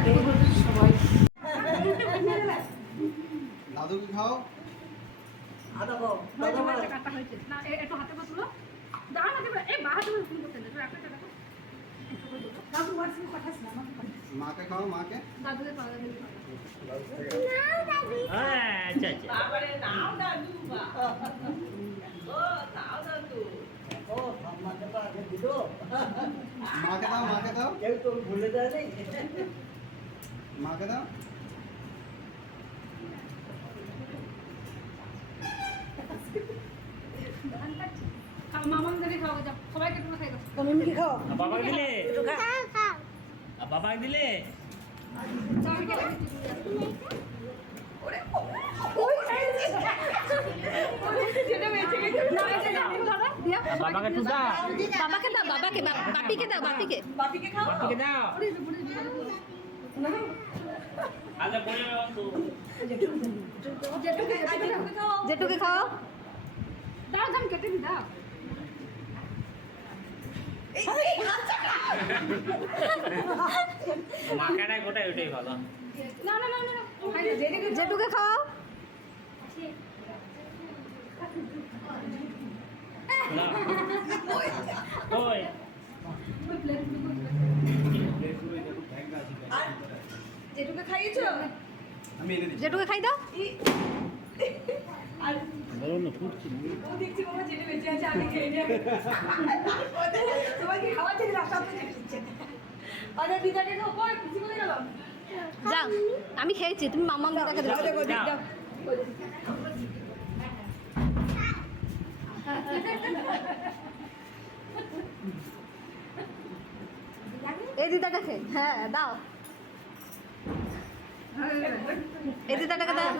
সবাই দাদুকে খাও। আদা বাও দাদা বাও কাটা হয়েছে না একটু হাতে বসলো দাঁড়া না দেবে এই বাহাতে ফোন করতে না রাখতে দেখো দাদু ওয়াটসঅ্যাপে পাঠাইছ না আমাকে পাঠাইছ মাকে খাও, মাকে। দাদুকে পাওয়া যাবে আচ্ছা আচ্ছা বাবারে নাও দাদু বা ও নাও দাদু ও আমাকে তো আগে দিলো মাকে দাও, মাকে দাও, কেউ তো ভুলে যায় নাই মাকে দাও। মামাকে খাওয়া যাও সবাইকে একটু খাই দাও তুমি কি খাও বাবাকে দিলে একটু খা বাবাকে দিলে সবাইকে বাবাকে একটু দাও বাবাকে দাও বাবাকে বাপিকে দাও বাপিকে বাপিকে খাও বাবাকে দাও আচ্ছা বলে তো যেটুকে খাও দাও দাম কেটে দি দাও মাখাটাই গোটাই ওটাই ভালো না না না না যেটুকে খাও না ওই যেটুকু খাইয়েছো আমি এনে দিচ্ছি। যেটুকে খাই দাও আর বলো না ফুটছি ও দেখছি বাবা জেনে বেঁচে আছে আমি খেয়ে নিয়ে তোমাকে খাওয়া থেকে রাস্তা জেনে দিচ্ছে আরে দিদাকে খাও কই খুশি করে গেলাম যাও আমি খেয়েছি তুমি মাম্মাম দাদাকে দাও দেখো দাও। দাও এই দিদাটাকে হ্যাঁ দাও এই দিদাটাকে দাও